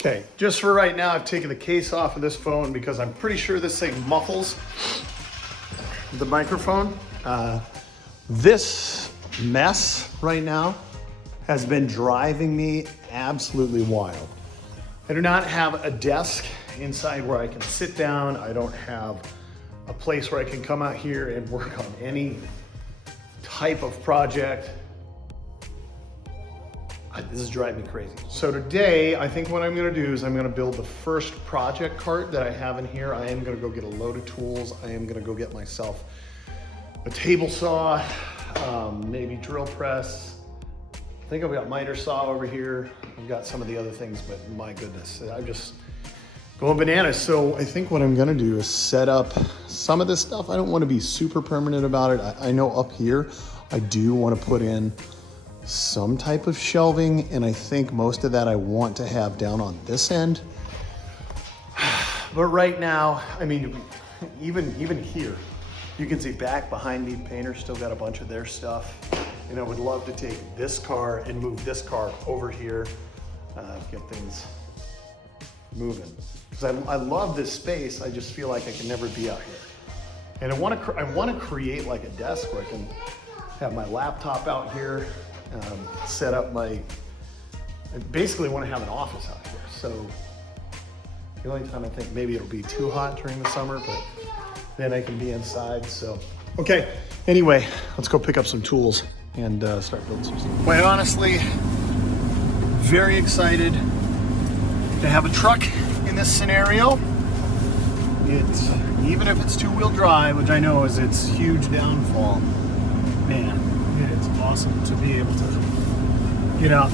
Okay, just for right now, I've taken the case off of this phone because I'm pretty sure this thing muffles the microphone. This mess right now has been driving me absolutely wild. I do not have a desk inside where I can sit down. I don't have a place where I can come out here and work on any type of project. This is driving me crazy. So today, I think what I'm gonna do is I'm gonna build the first project cart that I have in here. I am gonna go get a load of tools. I am gonna go get myself a table saw, maybe drill press. I think I've got miter saw over here. I've got some of the other things, but my goodness, I'm just going bananas. So I think what I'm gonna do is set up some of this stuff. I don't wanna be super permanent about it. I know up here, I do wanna put in some type of shelving, and I think most of that I want to have down on this end. But right now, I mean, even here, you can see back behind me, Painter's still got a bunch of their stuff. And I would love to take this car and move this car over here, get things moving. Because I love this space, I just feel like I can never be out here. And I want to create like a desk where I can have my laptop out here, set up I basically want to have an office out here. So the only time I think maybe it'll be too hot during the summer, but then I can be inside. So, okay. Anyway, let's go pick up some tools and start building some stuff. Quite honestly, very excited to have a truck in this scenario. It's, even if it's two-wheel drive, which I know is its huge downfall, man, it's awesome to be able to get out,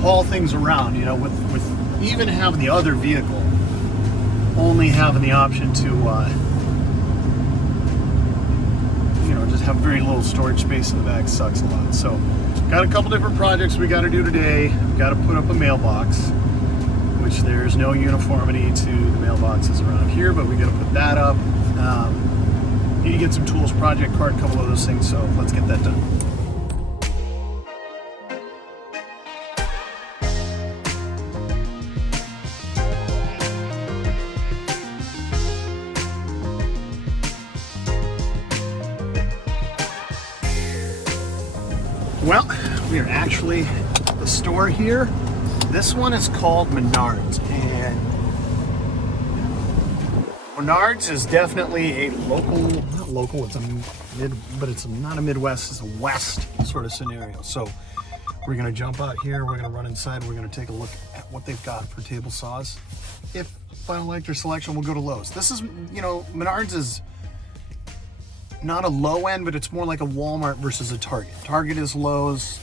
haul things around, you know, with even having the other vehicle, only having the option to, you know, just have very little storage space in the back sucks a lot. So, got a couple different projects we got to do today. Got to put up a mailbox, which there's no uniformity to the mailboxes around here, but we got to put that up. Need to get some tools, project cart, a couple of those things, so let's get that done. Well, we are actually at the store here. This one is called Menards, and Menards is definitely a local, not local, it's a mid, but it's not a Midwest, it's a West sort of scenario. So we're gonna jump out here, we're gonna run inside, we're gonna take a look at what they've got for table saws. If I don't like their selection, we'll go to Lowe's. This is, you know, Menards is not a low end, but it's more like a Walmart versus a Target. Target is Lowe's,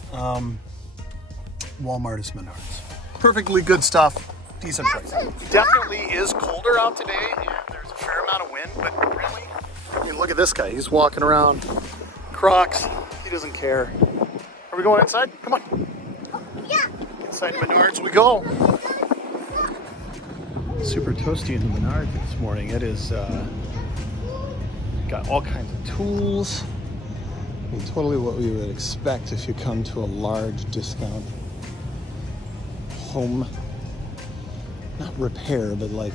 Walmart is Menards. Perfectly good stuff, decent price. Definitely is colder out today, and there's a fair amount of wind, but really, I mean, look at this guy. He's walking around, Crocs, he doesn't care. Are we going inside? Come on. Yeah. Inside Menards we go. Super toasty in the Menards this morning. It is, got all kinds of tools. I mean, totally what we would expect if you come to a large discount home, not repair, but like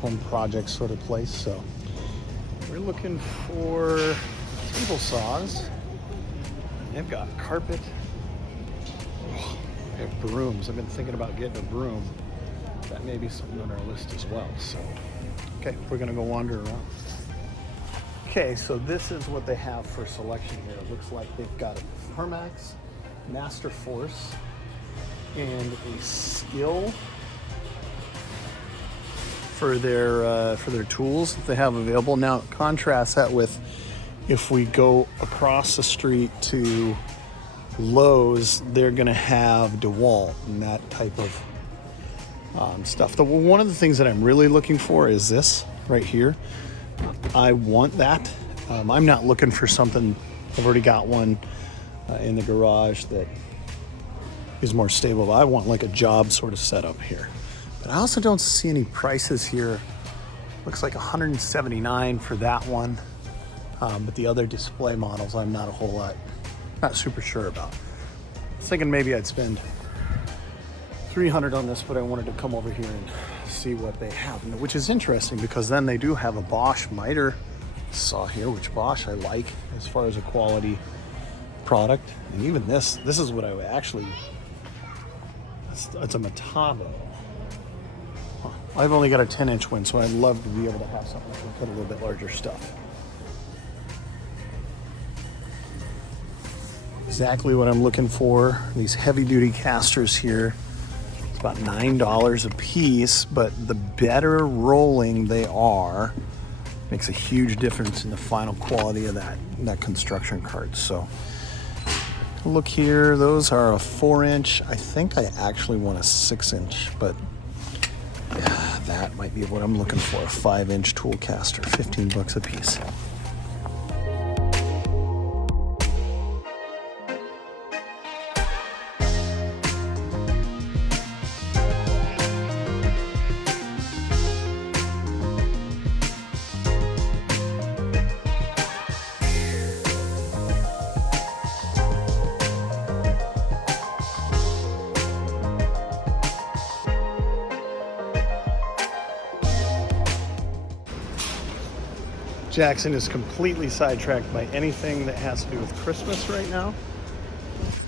home project sort of place. So we're looking for table saws. They've got carpet. Oh, they have brooms. I've been thinking about getting a broom. That may be something on our list as well. So, okay, we're gonna go wander around. Okay, so this is what they have for selection here. It looks like they've got a Permax, Master Force, and a Skill for their tools that they have available. Now, contrast that with if we go across the street to Lowe's, they're gonna have DeWalt and that type of stuff. One of the things that I'm really looking for is this right here. I want that. I'm not looking for something, I've already got one in the garage that is more stable. But I want like a job sort of setup here. But I also don't see any prices here. Looks like $179 for that one. But the other display models, I'm not super sure about. I was thinking maybe I'd spend $300 on this, but I wanted to come over here and see what they have, which is interesting because then they do have a Bosch Miter Saw here, which Bosch I like as far as a quality product. And even this is what I would actually, it's a Metabo. Huh. I've only got a 10-inch one, so I'd love to be able to have something that can put a little bit larger stuff. Exactly what I'm looking for. These heavy-duty casters here, it's about $9 a piece, but the better rolling they are makes a huge difference in the final quality of that construction cart. So look here, those are a 4-inch. I think I actually want a 6-inch, but yeah, that might be what I'm looking for. A 5-inch tool caster, $15 a piece. Jackson is completely sidetracked by anything that has to do with Christmas right now.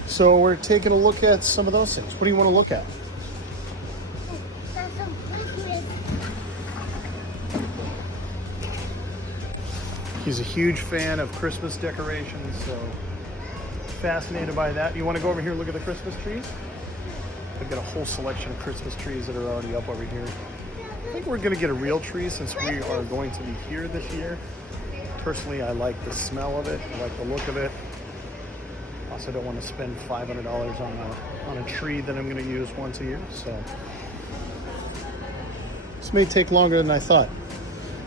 So we're taking a look at some of those things. What do you want to look at? He's a huge fan of Christmas decorations, so fascinated by that. You want to go over here and look at the Christmas trees? I've got a whole selection of Christmas trees that are already up over here. I think we're going to get a real tree since we are going to be here this year. Personally, I like the smell of it. I like the look of it. Also don't want to spend $500 on a tree that I'm going to use once a year. So this may take longer than I thought,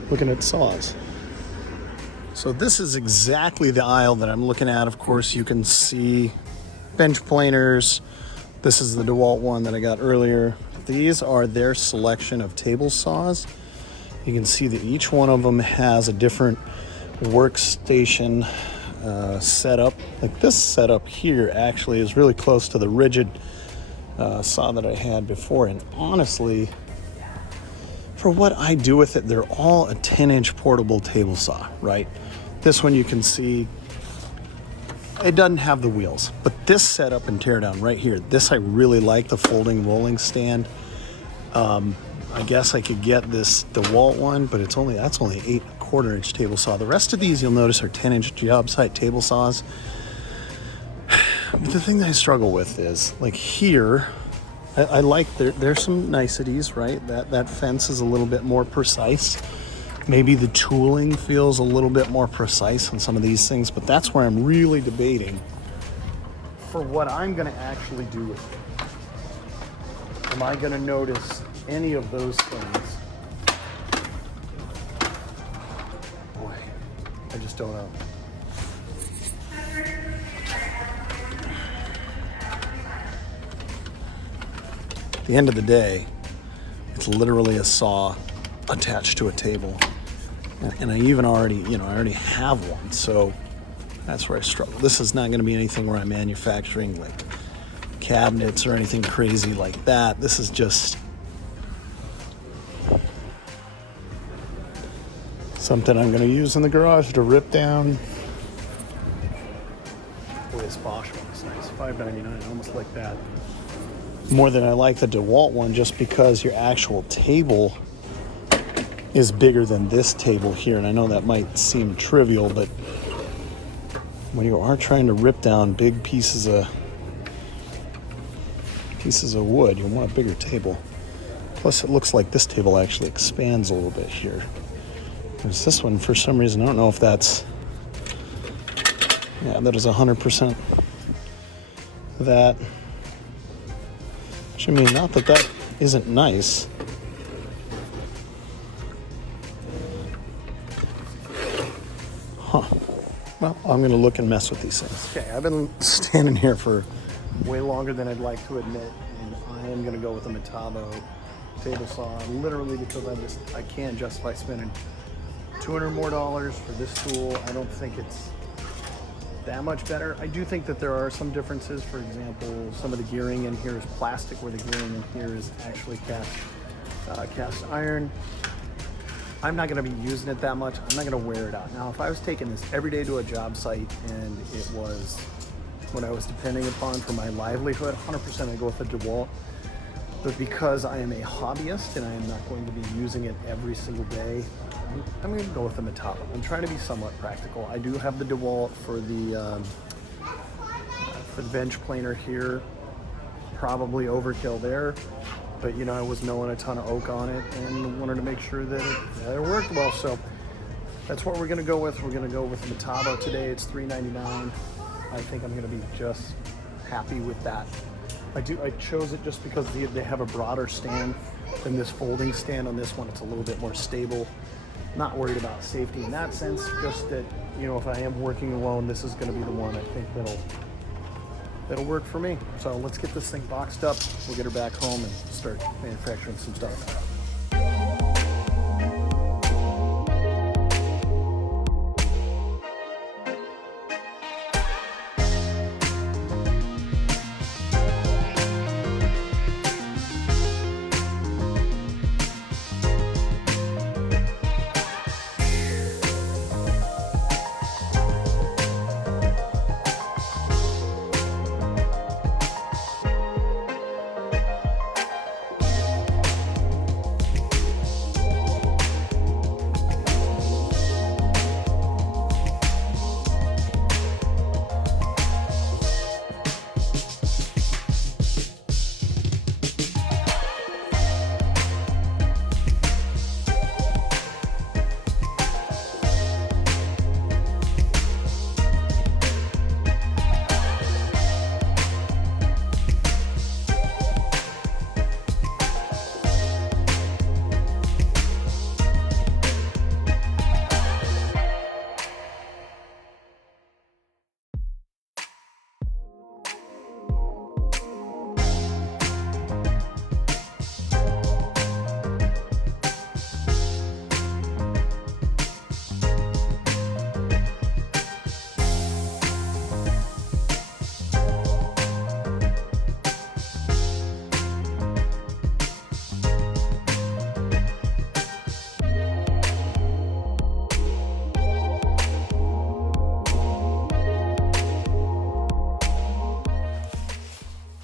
looking at saws. So this is exactly the aisle that I'm looking at. Of course, you can see bench planers. This is the DeWalt one that I got earlier. These are their selection of table saws. You can see that each one of them has a different workstation setup. Like this setup here actually is really close to the rigid saw that I had before. And honestly, for what I do with it, they're all a 10-inch portable table saw, right? This one you can see, it doesn't have the wheels, but this setup and teardown right here, this I really like, the folding rolling stand. I guess I could get this DeWalt one, but that's only 8¼ inch table saw. The rest of these you'll notice are 10-inch job site table saws. But the thing that I struggle with is like here, I like there's some niceties, right? That fence is a little bit more precise. Maybe the tooling feels a little bit more precise on some of these things, but that's where I'm really debating for what I'm going to actually do with it. Am I going to notice any of those things? Boy, I just don't know. At the end of the day, it's literally a saw attached to a table. And I even already have one, so that's where I struggle. This is not going to be anything where I'm manufacturing like cabinets or anything crazy like that. This is just something I'm going to use in the garage to rip down. Boy, this Bosch one is nice. $5.99, almost like that. More than I like the DeWalt one, just because your actual table is bigger than this table here. And I know that might seem trivial, but when you are trying to rip down big pieces of wood, you want a bigger table. Plus it looks like this table actually expands a little bit here. There's this one, for some reason, I don't know if that's, yeah, that is 100% that. Which, I mean, not that that isn't nice. Huh. Well, I'm going to look and mess with these things. Okay, I've been standing here for way longer than I'd like to admit, and I am going to go with a Metabo table saw, literally because I can't justify spending $200 more for this tool. I don't think it's that much better. I do think that there are some differences. For example, some of the gearing in here is plastic, where the gearing in here is actually cast iron. I'm not going to be using it that much. I'm not going to wear it out. Now, if I was taking this every day to a job site and it was what I was depending upon for my livelihood, 100% I go with the DeWalt. But because I am a hobbyist and I am not going to be using it every single day, I'm going to go with the Metabo. I'm trying to be somewhat practical. I do have the DeWalt for the bench planer here. Probably overkill there, but you know, I was milling a ton of oak on it and wanted to make sure that it worked well. So that's what we're going to go with. We're going to go with the Metabo today. It's $3.99. I think I'm going to be just happy with that. I chose it just because they have a broader stand than this folding stand. On this one, it's a little bit more stable. Not worried about safety in that sense, just that, you know, if I am working alone, this is going to be the one I think that'll work for me. So let's get this thing boxed up. We'll get her back home and start manufacturing some stuff.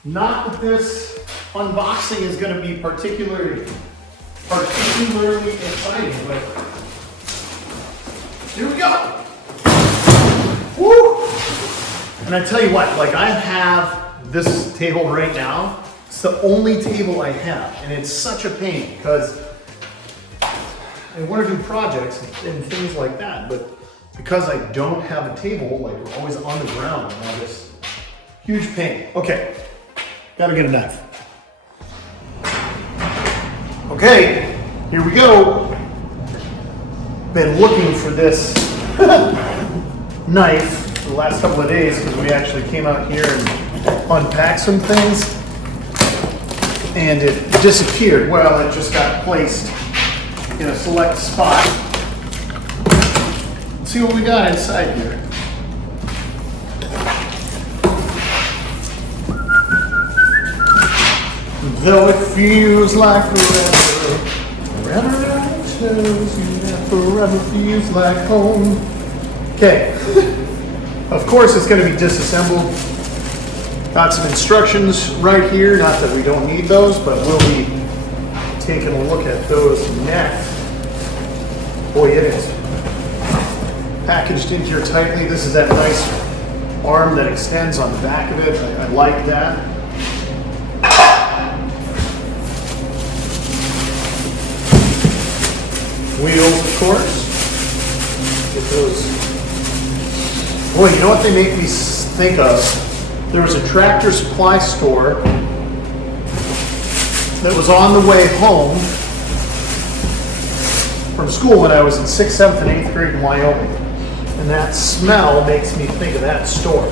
Not that this unboxing is going to be particularly exciting, but here we go. Woo! And I tell you what, like, I have this table right now. It's the only table I have, and it's such a pain because I want to do projects and things like that, but because I don't have a table, like, we're always on the ground and all this huge pain. Okay. Gotta get a knife. Okay, here we go. Been looking for this knife for the last couple of days because we actually came out here and unpacked some things and it disappeared. Well, it just got placed in a select spot. Let's see what we got inside here. Though it feels like forever, forever tells you that forever feels like home. Okay, of course it's going to be disassembled. Got some instructions right here, not that we don't need those, but we'll be taking a look at those next. Boy, it is packaged in here tightly. This is that nice arm that extends on the back of it. I like that. Wheels, of course. Get those. Boy, you know what they make me think of? There was a Tractor Supply store that was on the way home from school when I was in 6th, 7th, and 8th grade in Wyoming. And that smell makes me think of that store.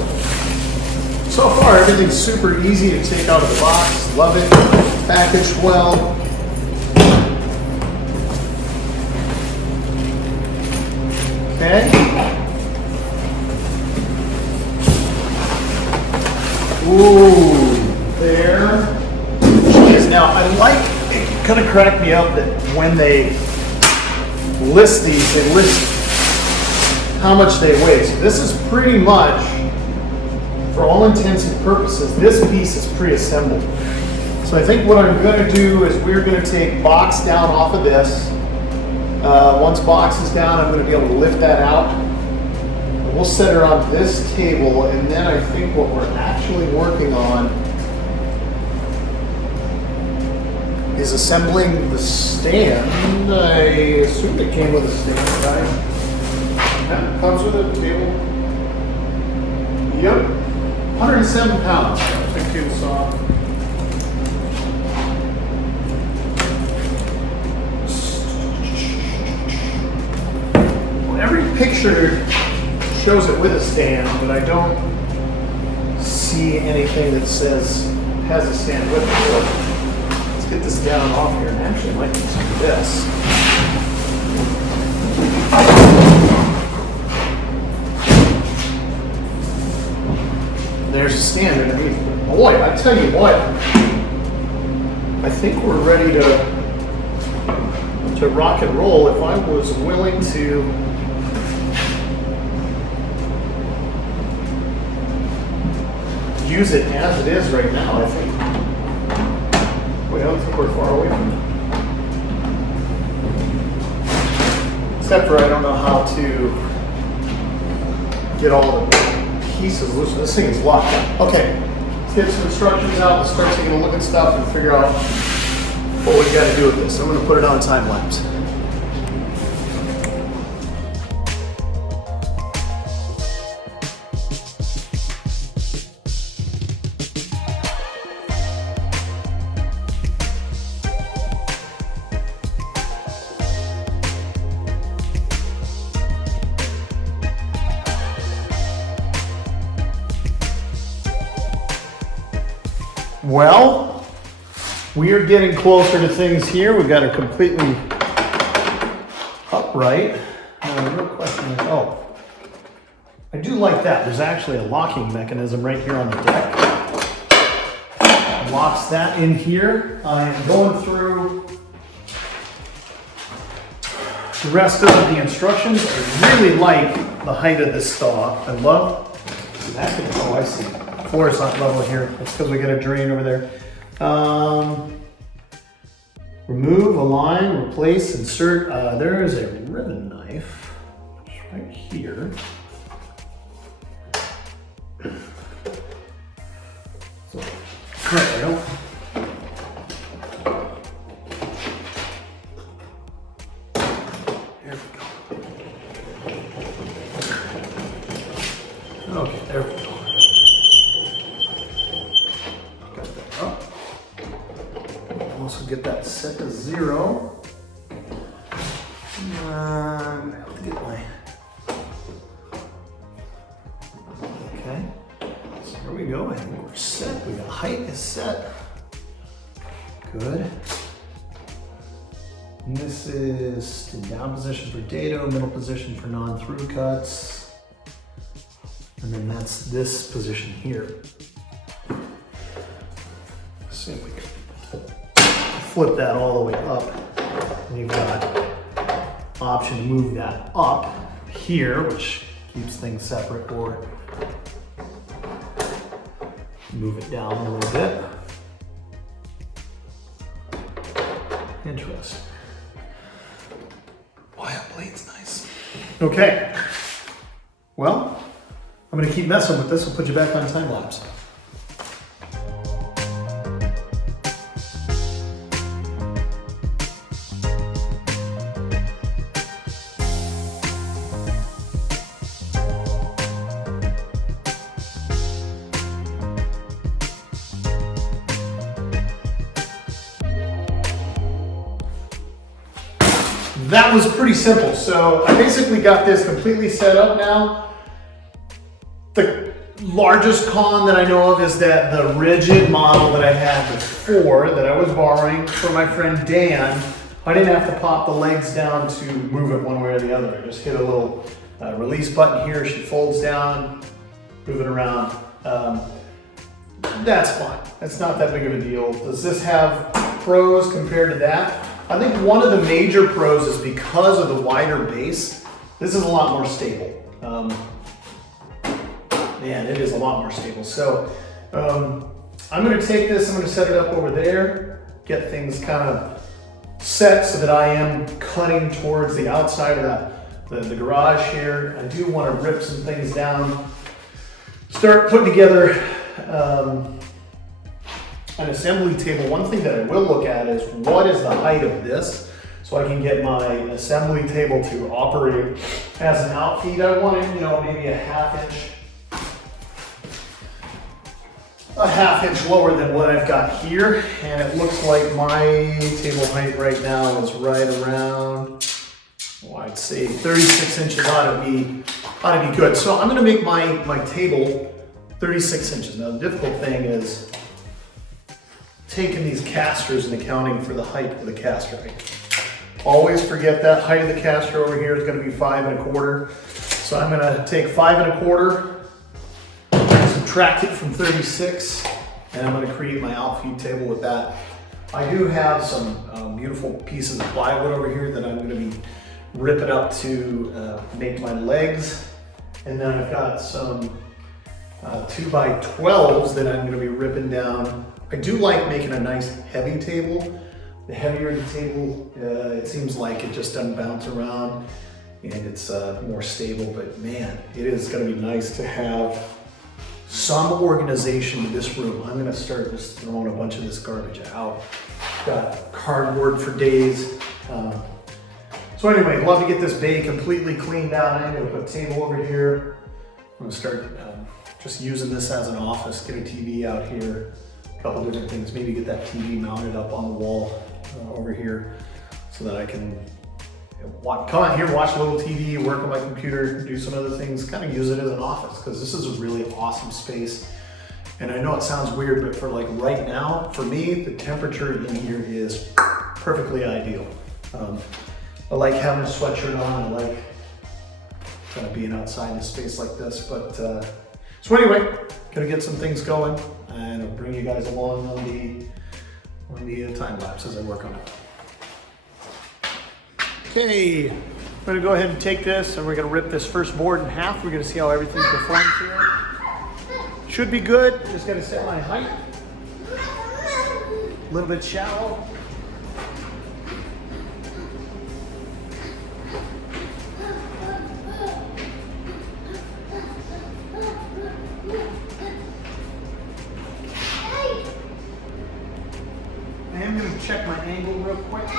So far, everything's super easy to take out of the box. Love it. Packaged well. Okay. Ooh, there. Jeez, now I like, it kind of cracked me up that when they list these, they list how much they weigh. So this is pretty much, for all intents and purposes, this piece is pre-assembled. So I think what I'm going to do is we're going to take box down off of this. Once box is down, I'm going to be able to lift that out. And we'll set her on this table, and then I think what we're actually working on is assembling the stand. I assume it came with a stand, right? Yeah, comes with a table. Yep, 107 pounds. Thank you, saw. Every picture shows it with a stand, but I don't see anything that says has a stand with it. So let's get this down off here, and actually I might need some of this. There's a stand underneath. Boy, I tell you what, I think we're ready to rock and roll. If I was willing to use it as it is right now, I think. Wait, I don't think we're far away from it. Except for I don't know how to get all the pieces loose. This thing is locked up. Okay, let's get some instructions out. Let's start taking a look at stuff and figure out what we've got to do with this. I'm going to put it on time lapse. Well, we are getting closer to things here. We've got it completely upright. Now, the real question is, oh, I do like that. There's actually a locking mechanism right here on the deck. Locks that in here. I am going through the rest of the instructions. I really like the height of this saw. I love that. Oh, I see. Floor is not level here. That's because we got a drain over there. Remove, align, replace, insert. There is a ribbon knife right here. So, there we go. There we go. Okay, there we go. Also get that set to 0. I have to get my. Okay, so here we go. I think we're set. We got height is set. Good. And this is the down position for dado, middle position for non-through cuts, and then that's this position here. Let's see if we can flip that all the way up. And you've got option to move that up here, which keeps things separate, or move it down a little bit. Interesting. Wow, that blade's nice. Okay. Well, I'm gonna keep messing with this. I'll put you back on time lapse. That was pretty simple. So I basically got this completely set up now. The largest con that I know of is that the rigid model that I had before, that I was borrowing from my friend Dan, I didn't have to pop the legs down to move it one way or the other. I just hit a little release button here. She folds down, move it around. That's fine. That's not that big of a deal. Does this have pros compared to that? I think one of the major pros is because of the wider base, this is a lot more stable. Man, it is a lot more stable. So I'm gonna take this, I'm gonna set it up over there, get things kind of set so that I am cutting towards the outside of the garage here. I do want to rip some things down, start putting together an assembly table. One thing that I will look at is what is the height of this, so I can get my assembly table to operate as an outfeed. I want it, you know, maybe a half inch lower than what I've got here, and it looks like my table height right now is right around, well, I'd say 36 inches ought to be good. So I'm gonna make my table 36 inches. Now the difficult thing is taking these casters and accounting for the height of the caster. I always forget that height of the caster over here is gonna be 5 1/4. So I'm gonna take 5 1/4, subtract it from 36, and I'm gonna create my outfeed table with that. I do have some beautiful pieces of plywood over here that I'm gonna be ripping up to make my legs. And then I've got some 2x12s that I'm gonna be ripping down. I do like making a nice heavy table. The heavier the table, it seems like it just doesn't bounce around and it's more stable, but man, it is gonna be nice to have some organization in this room. I'm gonna start just throwing a bunch of this garbage out. Got cardboard for days. So anyway, love to get this bay completely cleaned out. I'm gonna put a table over here. I'm gonna start just using this as an office, get a TV out here, a couple different things. Maybe get that TV mounted up on the wall over here so that I can come out here, watch a little TV, work on my computer, do some other things, kind of use it as an office, because this is a really awesome space. And I know it sounds weird, but for like right now, for me, the temperature in here is perfectly ideal. I like having a sweatshirt on, I like kind of being outside in a space like this, but so anyway, gonna get some things going and I'll bring you guys along on the time lapse as I work on it. Okay, I'm gonna go ahead and take this and we're gonna rip this first board in half. We're gonna see how everything performs here. Should be good, just gotta set my height. A little bit shallow. I am gonna check my angle real quick.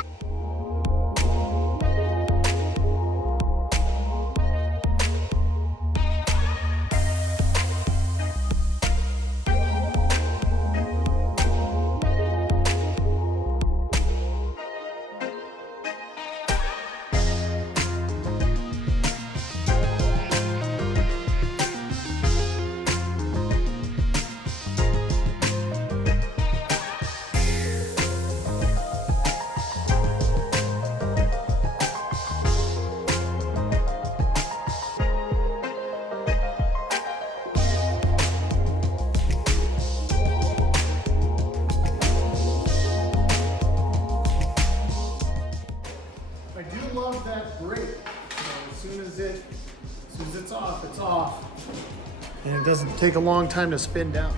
I do love that brake. As soon as it's off, it's off. And it doesn't take a long time to spin down.